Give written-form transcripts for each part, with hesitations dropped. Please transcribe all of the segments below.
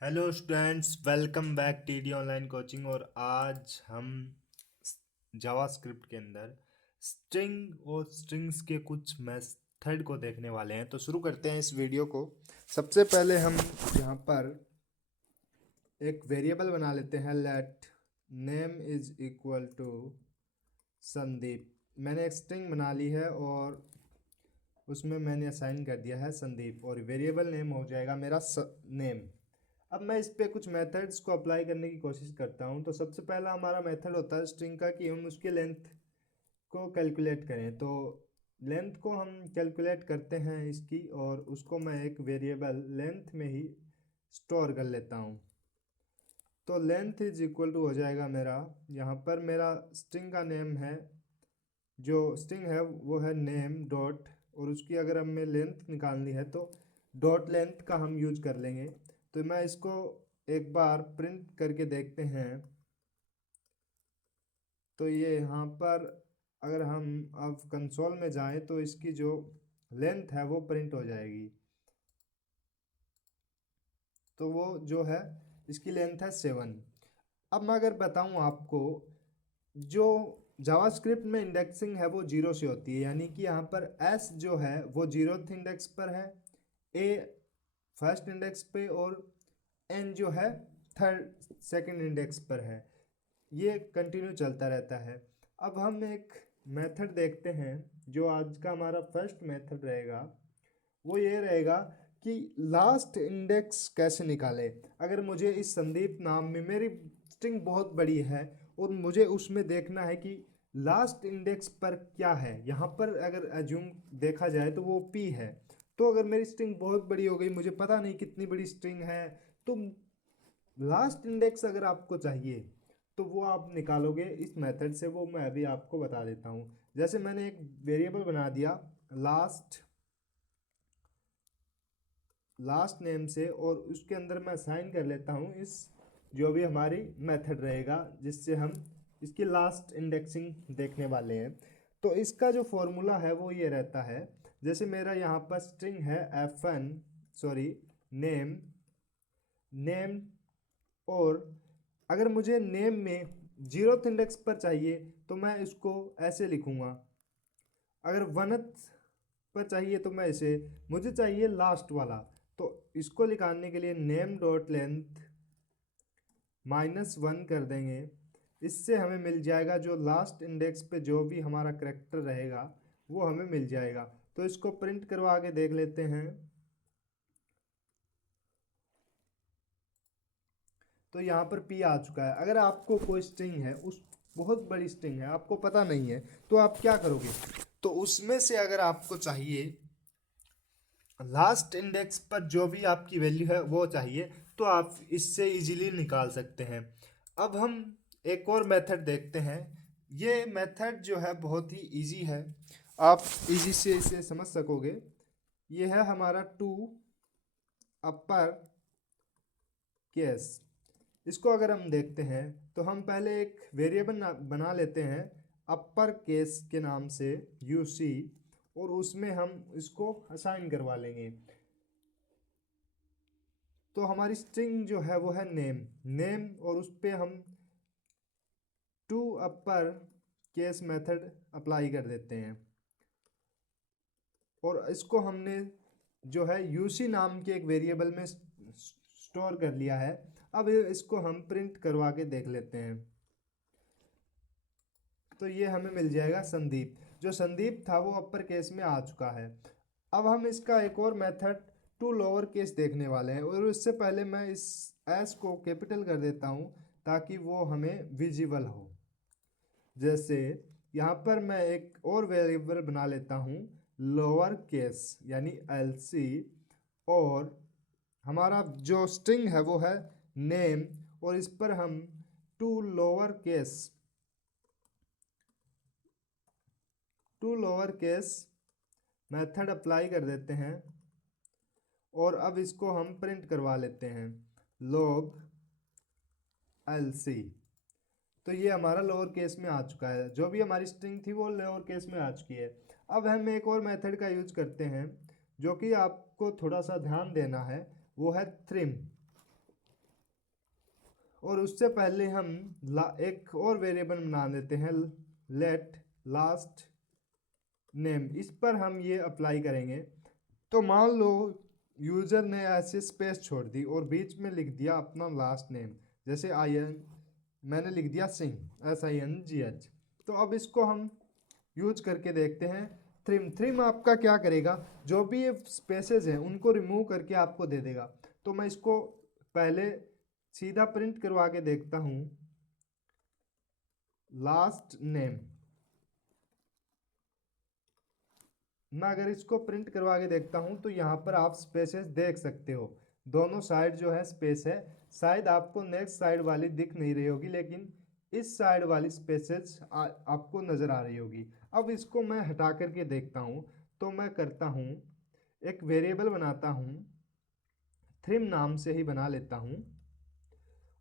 Hello students, welcome back TD online coaching. और आज हम जावास्क्रिप्ट के अंदर स्ट्रिंग और स्ट्रिंग्स के कुछ मेथड को देखने वाले हैं। तो शुरू करते हैं इस वीडियो को। सबसे पहले हम यहाँ पर एक वेरिएबल बना लेते हैं, let name is equal to Sandeep. मैंने एक स्ट्रिंग बना ली है और उसमें मैंने असाइन कर दिया है संदीप, और वेरिएबल नेम हो जाएगा मेरा नेम। अब मैं इस पे कुछ मेथड्स को अप्लाई करने की कोशिश करता हूँ। तो सबसे पहला हमारा मेथड होता है स्ट्रिंग का कि हम उसके लेंथ को कैलकुलेट करें। तो लेंथ को हम कैलकुलेट करते हैं इसकी, और उसको मैं एक वेरिएबल लेंथ में ही स्टोर कर लेता हूँ। तो लेंथ इज इक्वल टू हो जाएगा मेरा, यहाँ पर मेरा स्ट्रिंग का नेम है, जो स्ट्रिंग है वो है नेम डॉट, और उसकी अगर हमें लेंथ निकालनी है तो डॉट लेंथ का हम यूज कर लेंगे। तो मैं इसको एक बार प्रिंट करके देखते हैं। तो ये यहाँ पर अगर हम अब कंसोल में जाएं तो इसकी जो लेंथ है वो प्रिंट हो जाएगी। तो वो जो है इसकी लेंथ है 7। अब मैं अगर बताऊं आपको, जो जावास्क्रिप्ट में इंडेक्सिंग है वो 0 से होती है, यानी कि यहाँ पर एस जो है वो 0th इंडेक्स पर है, ए फर्स्ट इंडेक्स पे, और एन जो है थर्ड सेकंड इंडेक्स पर है। ये कंटिन्यू चलता रहता है। अब हम एक मेथड देखते हैं, जो आज का हमारा फर्स्ट मेथड रहेगा। वो ये रहेगा कि लास्ट इंडेक्स कैसे निकाले। अगर मुझे इस संदीप नाम में, मेरी स्ट्रिंग बहुत बड़ी है और मुझे उसमें देखना है कि लास्ट इंडेक्स पर क्या है। यहाँ पर अगर एज्यूम देखा जाए तो वो पी है। तो अगर मेरी स्ट्रिंग बहुत बड़ी हो गई, मुझे पता नहीं कितनी बड़ी स्ट्रिंग है, तो लास्ट इंडेक्स अगर आपको चाहिए तो वो आप निकालोगे इस मेथड से। वो मैं अभी आपको बता देता हूँ। जैसे मैंने एक वेरिएबल बना दिया लास्ट नेम से, और उसके अंदर मैं साइन कर लेता हूँ इस जो भी हमारी मेथड रहेगा, जिससे हम इसकी लास्ट इंडेक्सिंग देखने वाले हैं। तो इसका जो फॉर्मूला है वो ये रहता है, जैसे मेरा यहाँ पर स्ट्रिंग है F1 सॉरी नेम नेम, और अगर मुझे नेम में 0th इंडेक्स पर चाहिए तो मैं इसको ऐसे लिखूंगा। अगर 1th पर चाहिए तो मैं इसे, मुझे चाहिए लास्ट वाला, तो इसको निकालने के लिए नेम डॉट लेंथ -1 कर देंगे। इससे हमें मिल जाएगा जो लास्ट इंडेक्स पे जो भी हमारा करेक्टर रहेगा वो हमें मिल जाएगा। तो इसको प्रिंट करवा के देख लेते हैं। तो यहाँ पर पी आ चुका है। अगर आपको कोई स्ट्रिंग है, उस बहुत बड़ी स्ट्रिंग है, आपको पता नहीं है, तो आप क्या करोगे? तो उसमें से अगर आपको चाहिए लास्ट इंडेक्स पर जो भी आपकी वैल्यू है वो चाहिए, तो आप इससे इजीली निकाल सकते हैं। अब हम एक और मेथड देखते हैं। ये मेथड जो है बहुत ही इजी है, आप इजी से इसे समझ सकोगे। ये है हमारा टू अपर केस। इसको अगर हम देखते हैं तो हम पहले एक वेरिएबल बना लेते हैं अपर केस के नाम से यूसी, और उसमें हम इसको असाइन करवा लेंगे। तो हमारी स्ट्रिंग जो है वो है नेम, और उस पर हम to upper case method apply कर देते हैं, और इसको हमने जो है यूसी नाम के एक वेरिएबल में स्टोर कर लिया है। अब इसको हम प्रिंट करवा के देख लेते हैं। तो ये हमें मिल जाएगा संदीप। जो संदीप था वो अपर केस में आ चुका है। अब हम इसका एक और मेथड टू लोअर केस देखने वाले हैं, और इससे पहले मैं इस एस को कैपिटल कर देता हूँ ताकि वो हमें विजिबल हो। जैसे यहाँ पर मैं एक और वेरिएबल बना लेता हूँ लोअर केस यानी एलसी, और हमारा जो स्ट्रिंग है वो है नेम, और इस पर हम to lower case method apply कर देते हैं, और अब इसको हम प्रिंट करवा लेते हैं log LC। तो ये हमारा लोअर केस में आ चुका है। जो भी हमारी स्ट्रिंग थी वो लोअर केस में आ चुकी है। अब हम एक और मेथड का यूज करते हैं जो कि आपको थोड़ा सा ध्यान देना है, वो है थ्रिम। और उससे पहले हम एक और वेरिएबल बना देते हैं, लेट लास्ट नेम। इस पर हम ये अप्लाई करेंगे। तो मान लो यूजर ने ऐसे स्पेस छोड़ दी और बीच में लिख दिया अपना लास्ट नेम, जैसे मैंने लिख दिया सिंह, SINGH। तो अब इसको हम यूज करके देखते हैं। थ्रिम आपका क्या करेगा, जो भी ये स्पेसेस हैं उनको रिमूव करके आपको दे देगा। तो मैं इसको पहले सीधा प्रिंट करवा के देखता हूँ, लास्ट नेम। मैं अगर इसको प्रिंट करवा के देखता हूँ तो यहाँ पर आप स्पेसेस देख सकते हो, दोनों साइड जो है स्पेस है। शायद आपको नेक्स्ट साइड वाली दिख नहीं रही होगी, लेकिन इस साइड वाली स्पेसेस आपको नज़र आ रही होगी। अब इसको मैं हटा करके देखता हूँ। तो मैं करता हूँ, एक वेरिएबल बनाता हूँ, थ्रिम नाम से ही बना लेता हूँ।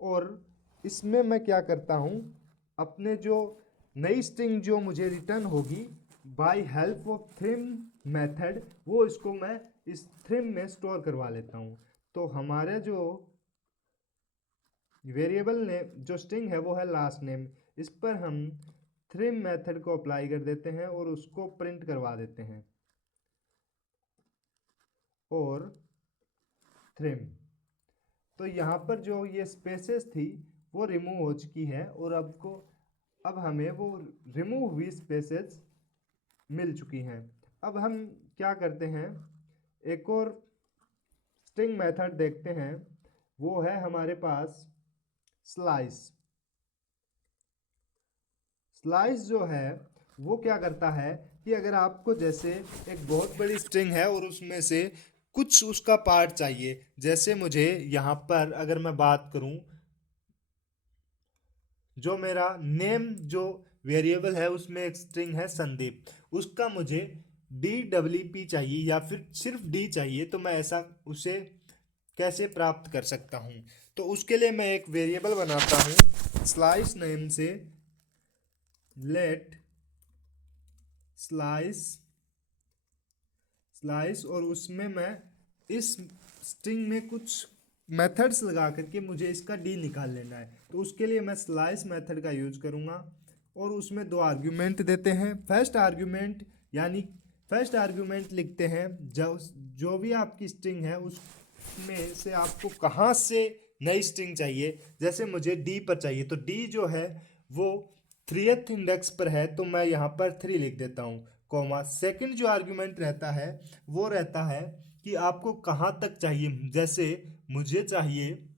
और इसमें मैं क्या करता हूँ, अपने जो नई स्ट्रिंग जो मुझे रिटर्न होगी बाय हेल्प ऑफ थ्रिम मेथड, वो इसको मैं इस थ्रिम में स्टोर करवा लेता हूँ। तो हमारे जो वेरिएबल ने जो स्ट्रिंग है वो है लास्ट नेम। इस पर हम थ्रिम मेथड को अप्लाई कर देते हैं और उसको प्रिंट करवा देते हैं, और थ्रिम। तो यहाँ पर जो ये स्पेसेस थी वो रिमूव हो चुकी है, और अब हमें वो रिमूव हुई स्पेसेस मिल चुकी हैं। अब हम क्या करते हैं, एक और स्ट्रिंग मेथड देखते हैं, वो है हमारे पास स्लाइस। स्लाइस जो है वो क्या करता है कि अगर आपको जैसे एक बहुत बड़ी स्ट्रिंग है और उसमें से कुछ उसका पार्ट चाहिए, जैसे मुझे यहाँ पर अगर मैं बात करूँ, जो मेरा नेम जो वेरिएबल है उसमें एक स्ट्रिंग है संदीप, उसका मुझे DWP चाहिए या फिर सिर्फ D चाहिए। तो मैं ऐसा उसे कैसे प्राप्त कर सकता हूँ, तो उसके लिए मैं एक वेरिएबल बनाता हूँ स्लाइस नेम से, लेट स्लाइस और उसमें मैं इस स्ट्रिंग में कुछ मेथड्स लगा करके मुझे इसका डी निकाल लेना है। तो उसके लिए मैं स्लाइस मेथड का यूज करूँगा, और उसमें दो आर्ग्यूमेंट देते हैं। फर्स्ट आर्ग्यूमेंट लिखते हैं जो भी आपकी स्ट्रिंग है उसमें से आपको कहाँ से नई स्ट्रिंग चाहिए। जैसे मुझे डी पर चाहिए, तो डी जो है वो 3th इंडेक्स पर है, तो मैं यहाँ पर 3 लिख देता हूँ, कॉमा। सेकंड जो आर्ग्यूमेंट रहता है वो रहता है कि आपको कहाँ तक चाहिए। जैसे मुझे चाहिए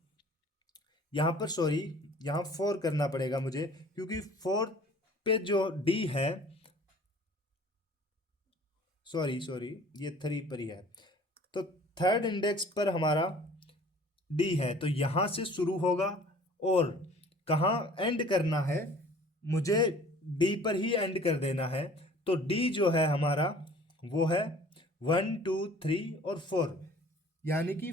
यहाँ पर, सॉरी, यहाँ 4 करना पड़ेगा मुझे, क्योंकि 4 पे जो डी है, सॉरी ये 3 पर ही है। तो 3rd इंडेक्स पर हमारा डी है, तो यहाँ से शुरू होगा और कहाँ एंड करना है, मुझे डी पर ही एंड कर देना है। तो डी जो है हमारा वो है 1 2 3 और 4, यानी कि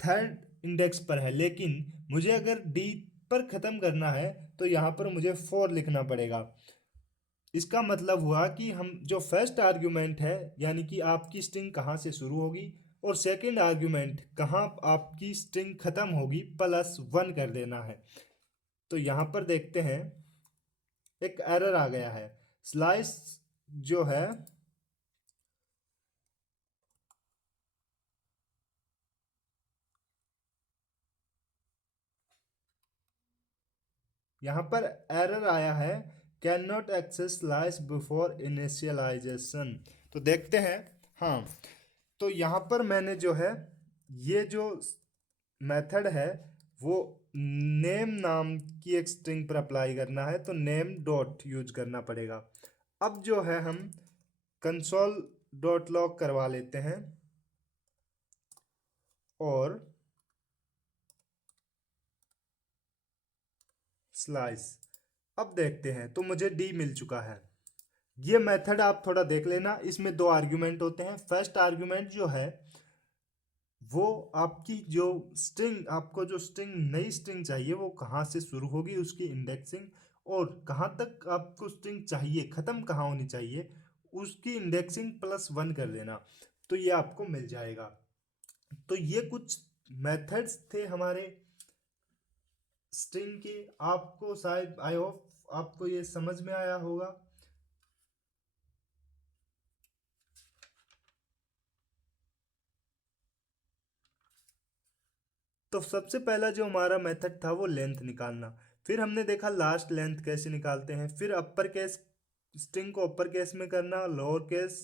3rd इंडेक्स पर है। लेकिन मुझे अगर डी पर ख़त्म करना है तो यहाँ पर मुझे 4 लिखना पड़ेगा। इसका मतलब हुआ कि हम जो फर्स्ट आर्ग्यूमेंट है, यानी कि आपकी स्ट्रिंग कहाँ से शुरू होगी, और सेकंड आर्ग्यूमेंट कहाँ आपकी स्ट्रिंग खत्म होगी, +1 कर देना है। तो यहाँ पर देखते हैं एक एरर आ गया है। स्लाइस जो है यहाँ पर एरर आया है, can not access slice before initialization. तो देखते हैं। हाँ, तो यहाँ पर मैंने जो है ये जो मेथड है वो नेम नाम की एक स्ट्रिंग पर अप्लाई करना है, तो नेम डॉट यूज करना पड़ेगा। अब जो है हम कंसोल डॉट लॉग करवा लेते हैं, और स्लाइस। अब देखते हैं, तो मुझे डी मिल चुका है। ये मेथड आप थोड़ा देख लेना, इसमें दो आर्ग्यूमेंट होते हैं। फर्स्ट आर्ग्यूमेंट जो है वो आपकी जो स्ट्रिंग, आपको जो स्ट्रिंग नई स्ट्रिंग चाहिए वो कहाँ से शुरू होगी उसकी इंडेक्सिंग, और कहाँ तक आपको स्ट्रिंग चाहिए, ख़त्म कहाँ होनी चाहिए, उसकी इंडेक्सिंग +1 कर देना। तो ये आपको मिल जाएगा। तो ये कुछ मेथड्स थे हमारे स्ट्रिंग की आपको शायद आई होप आपको ये समझ में आया होगा। तो सबसे पहला जो हमारा मेथड था वो लेंथ निकालना। फिर हमने देखा लास्ट लेंथ कैसे निकालते हैं। फिर अपर केस स्ट्रिंग को अपर केस में करना, लोअर केस,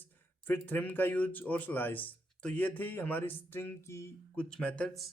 फिर थ्रिम का यूज और स्लाइस। तो ये थी हमारी स्ट्रिंग की कुछ मेथड्स।